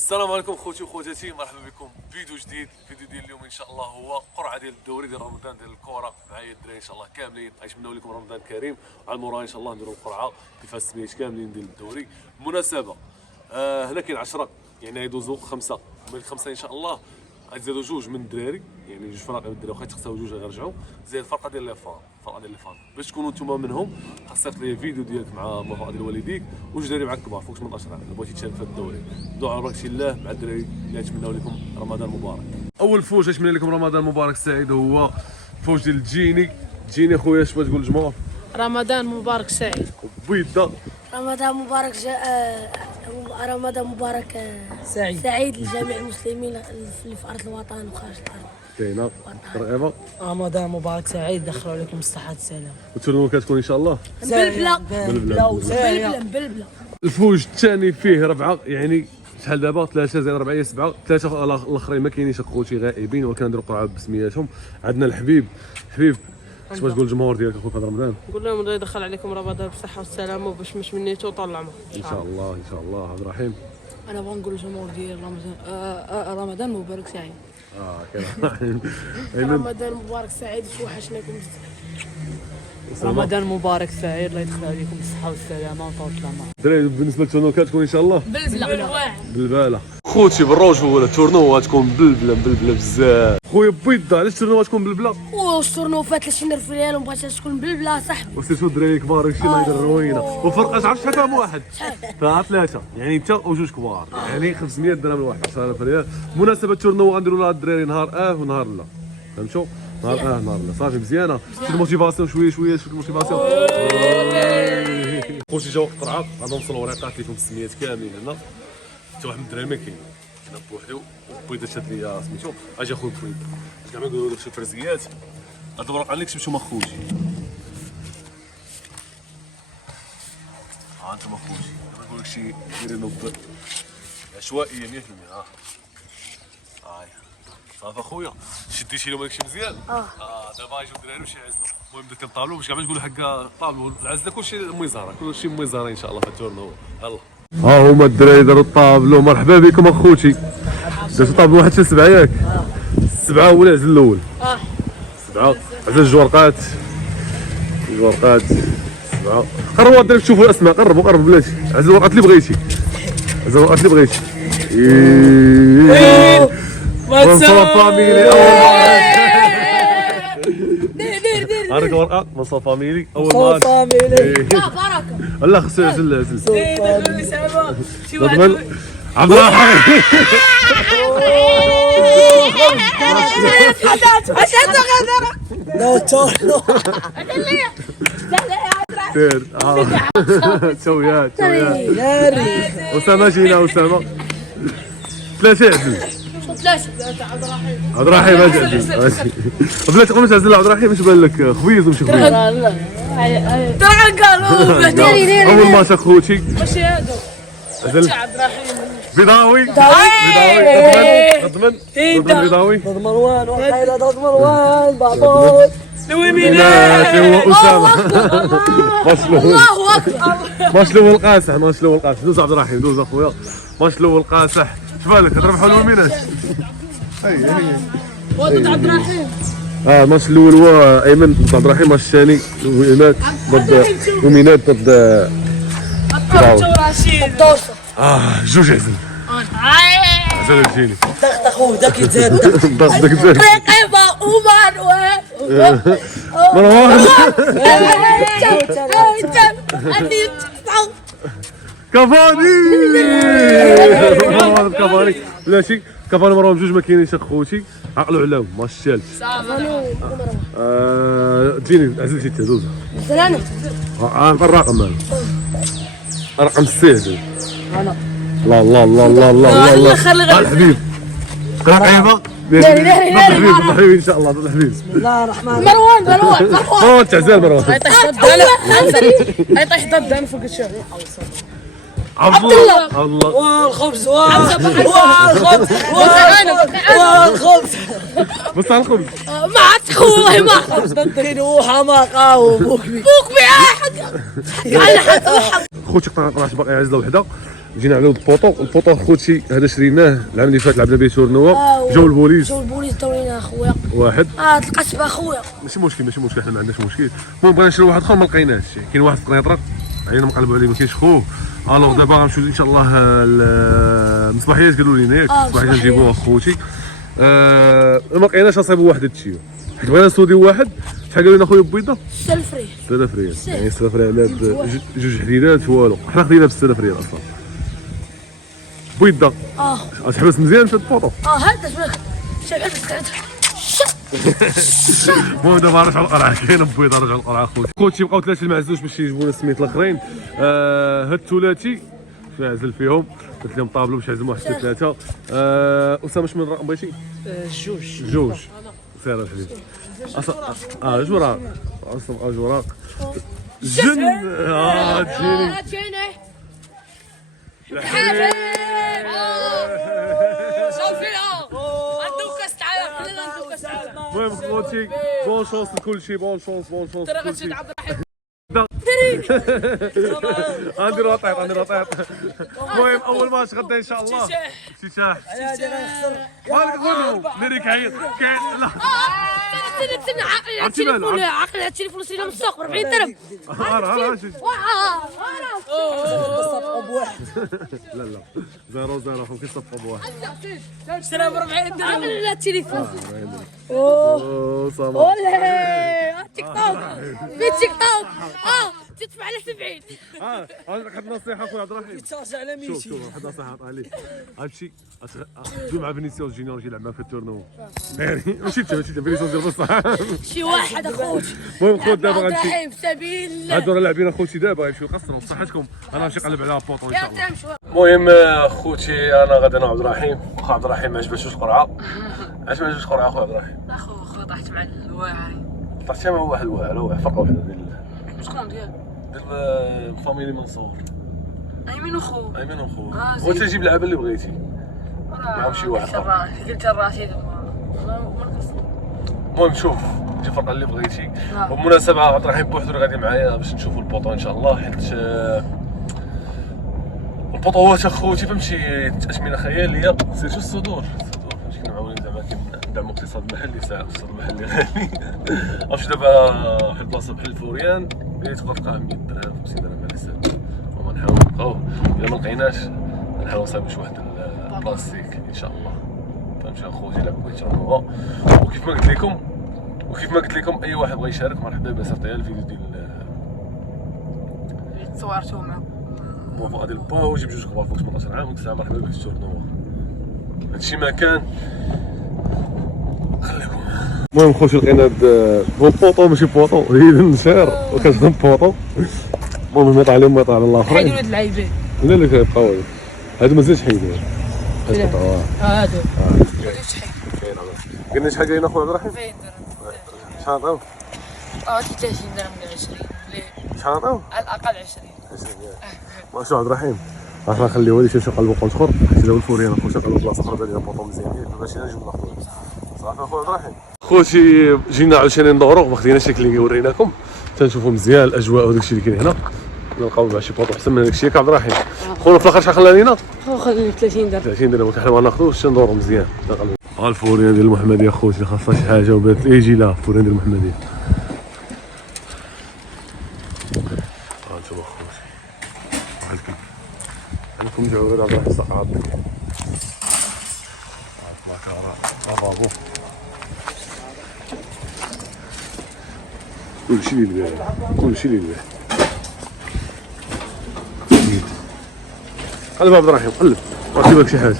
السلام عليكم خوتي وخواتاتي، مرحبا بكم فيديو جديد. الفيديو ديال اليوم ان شاء الله هو قرعه ديال الدوري ديال رمضان ديال الكره. معايا الدراري ان شاء الله كاملين غيتمناو لكم رمضان كريم، وعلى المورا ان شاء الله نديروا القرعه كيفاش السميات كاملين ديال الدوري. بالمناسبه هنا كاين 10 يعني غيدوزوا 5 من الخمسه ان شاء الله. غيزيدوا جوج من الدراري، يعني جوج فراق من الدراري واخا يتخساو جوج غيرجعوا، زائد الفرقه ديال لي فان. الفرقه ديال لي فان باش تكونوا نتوما منهم خاصك لي فيديو ديالك مع مفاقه ديال والديك وجوج دراري معاك كبار فوق 18 عام. بغيتي تشارك في الدوري دعوا على بركه الله مع الدراري اللي نتمناو لكم رمضان مبارك. اول فوج نتمنى لكم رمضان مبارك سعيد هو فوج ديال جيني خويا. اش بغيت تقول للجمهور؟ رمضان مبارك سعيد. بيضه رمضان مبارك رمضان مبارك سعيد لجميع المسلمين اللي في ارض الوطن وخارج الارض. كاينه رغبه. رمضان مبارك سعيد، دخلوا عليكم الصحة والسلام. والتورنوا كتكون ان شاء الله بلبله. الفوج الثاني فيه 4 يعني شحال دابا 3 زائد 4 هي 7. 3 الاخرين ما كاينينش اخوتي غائبين ولكن نديروا قرعه بسمياتهم. عندنا الحبيب اش بغيت تقول للجمهور ديالك اخوك هذا رمضان؟ نقول لهم الله يدخل عليكم رمضان بالصحة والسلامة وباش مش منيتو طول العمر. ان شاء الله. عبد الرحيم أنا بغا نقول للجمهور ديال رمضان مبارك سعيد. كاين رمضان مبارك سعيد وحشناكم رمضان مبارك سعيد، الله يدخل عليكم بالصحة والسلامة وطول العمر. دراري بالنسبه للتورنو كتكون ان شاء الله بلبلة. بالباله. خوتي بالروج ولا التورنو غتكون بلبله بزاف. خويا بيضه علاش التورنو غتكون بلبله؟ والتورنو فات 30 ريال وبغات تكون بلبله صاحبي. وسيرتو الدراري كبار هادشي ما يدير روينه. وفرقه عرفت شحال كام واحد؟ 3 يعني انت وجوج كبار يعني 500 درهم الواحد 10000 ريال. مناسبه التورنو غنديروا لها الدراري نهار ونهار لا. فهمتوا؟ نهار نهار لا صافي مزيانه. شويه الموتيفاسيون شويه شويه الموتيفاسيون. خوتي جاو القرعه غادي نوصل وريقات لكم السميات كاملين هنا. حتى واحد من الدراري ما كاين هنا بوحدو. بويضه شاد ليا سميتو اجي اخويا بويضه كاع ما يقولوا لك شي فرزيات. هاد الورقه اللي كتبتهم اخوتي انتم اخوتي ما نقول لك شي دايرينو عشوائيه 100%. هاي صافي اخويا شديتي لهم داكشي مزيان. دابا يجيو الدراري وشي عزله. المهم داك الطابلو باش كاع ما نقولوا حق الطابلو العزله كلشي ميزاره كلشي ميزاره ان شاء الله في التورنو. يلاه ها هما الدراري داروا الطابلو. مرحبا بكم اخوتي. درتو طابلو واحد حتى 7 ياك؟ 7 هو العزل الاول. 7 عزل جوج ورقات 7. قربوا الدراري تشوفوا الاسماء. قربوا بلاتي. عزل الورقات اللي بغيتي. مصطفى فاميلي اول مره. هذيك ورقه مصطفى فاميلي اول مره. بركه لا خصو يعزل عبد الرحيم. تويات اسامه جينا اسامه 3 يعزل. عبد الرحيم ما تعزل بلاتي. قوم تعزل عبد الرحيم. اش بان لك خبيز ومشي خبيز؟ اول ماتش اخوتي ماشي هادو عزل عبد الرحيم بيضاوي غضمن بيضاوي مروان وخير مروان بابوت الويمينات هو اسامه. الله اكبر. ماتش الاول قاسح. دوز عبد الرحيم دوز اخويا. ماتش الاول قاسح. شبالك تربحوا الويمينات؟ ضد عبد الرحيم. الماتش الاول هو ايمن ضد عبد الرحيم. الماتش الثاني ويمات ضد ومينات ضد رشيد. جوج عزل. عزل الجيني ضغط اخوه داك يتزاد بس داك الزين رقيبه مروان كافاني. مروان كافاني بلاتي. كافاني مروان بجوج ما كاينينش اخوتي. عقلوا عليهم ماتش الثالث. تجيني عزلتي انت دوز. الرقم هذا رقم 6. الله الحبيب رقيبه الحبيب ان شاء الله. الحبيب بسم الله الرحمن الرحيم. مروان تعزال مروان. يطيح ضد انا فوق الشارع. عبد الله والخبز والخبز بص على الخبز. ما عاد والله ما خبز ضدني وحماقه وبوكبي بوك بها حق خوتي قطعت باقي عزله وحده. جينا على البوطو خوتي هذا شريناه العام اللي فات لعبنا به تورنوا جاو البوليس داولينا اخويا واحد تلقات باخويا ماشي مشكل حنا ما عندناش مشكل. المهم بغينا نشري واحد اخر ما لقيناهش، كاين واحد في قنيطره عينا نقلبوا عليه ما كاينش خوه. الوغ دابا غنمشيو ان شاء الله المصباحيات قالوا لنا ياك المصباحيات نجيبوها خوتي. ما لقيناش نصيبوا واحد هادشي، حيت بغينا نسوديو واحد. شحال قالوا لنا خويا بيضه 6000 ريال 3000 ريال، يعني 6000 ريال على هاد جوج حديدات والو. حنا خدينا ب 6000 ريال اصلا بيضه. تحبس مزيان في البوطو. هذا شبك شبك المهم دابا رجعوا القرعه، كاين بيضه رجعوا القرعه خوتي بقاو 3 المعزوش باش يجيبونا السميت الاخرين. هاد الثلاثي شنو نعزل فيهم، قلت لهم طابلو باش يعزلوا واحد 3. اسامه شنو الرقم بغيتي؟ جوج سير الحبيب اصلا جوج وراق اصلا جوج وراق جن تجيني المهم خوتي بون شونس لكلشي، بون شونس لكلشي. غندير وطيط المهم اول ماتش غدا ان شاء الله افتتاح. مالك قولوا ليريك عيط كاين لا استنى عقل التليفون وصلنا من السوق ب 40 درهم. لا 0-0 فوق الصفقه بواحد اشترى ب 40 درهم عقل التليفون. صافي ولا تيك توك في تيك توك تدفع على 70. عندك واحد النصيحه خويا عبد الرحيم، تشارج على ميشي. شوف واحد النصيحه عطاها لي. هادشي جو مع فينيسيوس جينيور يجي يلعب معاه في التورنو يعني ماشي انت فينيسيوس ديال بصح شي واحد اخوتي. المهم خوت دابا غنمشي في سبيل الله. هادو راه لاعبين اخوتي دابا غيمشيو يقصروا بصحتكم. انا غنمشي نقلب على بوطو ان شاء الله. المهم خوتي انا غدا انا عبد الرحيم. واخا عبد الرحيم ما عجباتوش القرعه. علاش ما عجباتوش القرعه اخويا عبد الرحيم؟ اخو طحت مع الواعري. طحتي مع واحد فرقه واحده ديال شكون ديال فاميلي منصور. ايمن اخو هو تجيب اللعابه اللي بغيتي معهم شي واحد قلت الرشيد. المهم شوف جي الفرقه اللي بغيتي. وبمناسبه عبد الرحيم بوحدو غادي معايا باش نشوفوا البوطو ان شاء الله، حيت البطولات اخوتي فهمتي اثمنه خياليه. سيرتو الصدور فهمتي كنا معاونين زعما كندعموا الاقتصاد المحلي. ساعه الاقتصاد المحلي غالي. عرفتي دابا واحد البلاصه بحال الفوريان اللي تقدر تلقاها 100 درهم 50 درهم على الساعه. وما نحاول نلقاوه، الا ما لقيناش نحاول نصايبوا شي واحد البلاستيك ان شاء الله. فهمتي اخوتي لا بغيتي راه وكيف ما قلت لكم اي واحد بغى يشارك مرحبا به. صيفط لي الفيديو ديال صورته معاه موافقه ديال با وجيب جوج كبار فوق 18 عام وتسعه مرحبا بك في التورنوا. هادشي ما كان خليكم. المهم خوتي لقينا هاد بوطو ماشي بوطو هي النشار وكتخدم بوطو. المهم ما يطلع عليهم ما يطلع على الاخرين. حيدوا ولاد العيبين. لا كيبقاو هادو مازالش حيدوا. هادو قلنا شحال كاين اخويا عبد الرحيم؟ 40 درهم. شحال عطاو؟ 30 درهم من 20. شحال عطاو؟ على الاقل 20. ما شاء عبد الرحيم راح نخليوه ليه شي قلبو قنت اخر حيت دابا الفوريان اخوتي قلبو بلاصه اخرى بالنا بوطو مزيانين باش نجيو ناخذوه. صافي اخويا عبد الرحيم. خوتي جينا عاوتاني ندورو ما خديناش داك اللي وريناكم تنشوفوا مزيان الاجواء وداكشي اللي كاين هنا. نلقاو مع شي بوطو احسن من داكشي ياك عبد الرحيم. خونا في الاخر شحال خلى لينا؟ خليني 30 درهم. 30 درهم حنا ما ناخذوش ندورو مزيان. ها الفوريان ديال المحمديه خوتي خاصها شي حاجه وبات يجي لها الفوريان ديال المحمديه. ها انتما خوتي واحد الكلب عندكم جعوره عبد الرحيم الصقعات برافو. كلشي اللي يبيع قلب عبد الرحيم قلب واش يبغيك شي حاجه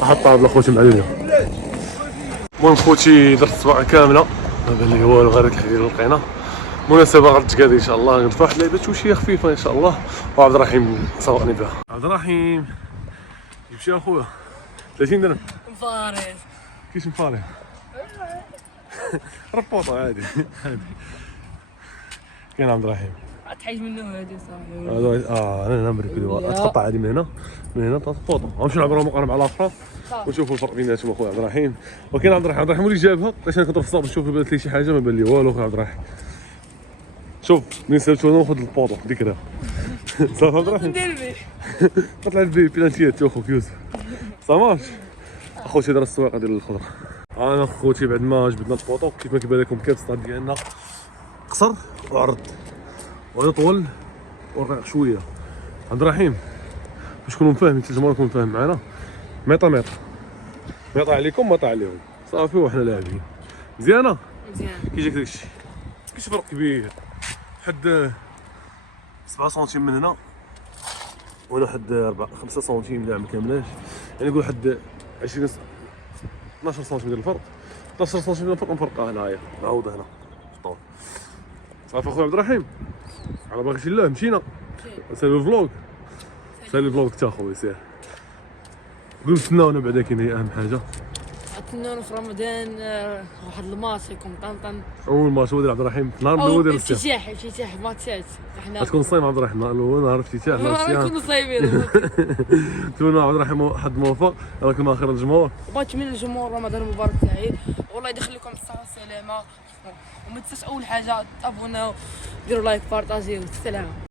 واحد الطابله خوتي معلمه. المهم خوتي درت الصباع كامله ما بان لي والو غير الحديد اللي لقينا. مناسبه غتقادي ان شاء الله ندفع واحد اللعبه شويه خفيفه ان شاء الله وعبد الرحيم سوقني بها. عبد الرحيم يمشي اخويا 30 درهم مفارس. كيش مفارق ربوطه عادي كاين عبد الرحيم تحيد منه هادي صاحبي. انا نبرك تقطع عادي من هنا تطبوطه. غنمشيو نعبروا مقارنه مع الاخرى ونشوفوا الفرق بيناتهم اخويا عبد الرحيم. وكاين عبد الرحيم اللي جابها باش انا كنت في الصاط نشوف بانت لي شي حاجه ما بان لي والو اخويا عبد الرحيم. شوف منين سالتو انا ناخذ البوطو ديك راه صافي عبد الرحيم. قطع البلانتيات تا خوك يوسف صاماش اخوتي دار السواقه ديال الخضره. انا خوتي بعد ما جبدنا الفوطو كيف ما كيبان لكم كيف السطاد ديالنا قصر وعرض ويطول ورقيق شويه. عبد الرحيم باش تكونوا فاهمين الجمهور يكون فاهم معنا ميطا عليكم ميطا عليهم صافي وحنا لاعبين مزيانه. مزيان. كي جاك داكشي كاين فرق كبير حد 7 سنتيم من هنا ولا حد 5 سنتيم لا ما كاملاش، يعني نقول حد 20 12 سنتيم ديال الفرق، 12 سنتيم ديال الفرق نفرقها هنايا نعوض هنا في الطول. صافي اخويا عبد الرحيم على باغي شي لا مشينا سالي الفلوق سالي الفلوق تا خويا سير قول نستناونا بعدا كاين هي اهم حاجه. عطلنا في رمضان واحد الماتش يكون طنطن. اول ماتش هو ديال عبد الرحيم نهار او الاول ديال الصيام افتتاح ماتشات احنا غتكون صايم عبد الرحيم النهار الاول نهار افتتاح نهار الصيام نكونوا صايمين. نتمنى عبد الرحيم حد موفق راكم اخر الجمهور. بغيت من الجمهور رمضان مبارك سعيد والله يدخل لكم الصحه والسلامه وما تنساش اول حاجه تابوناو ديروا لايك بارطاجيو. السلام.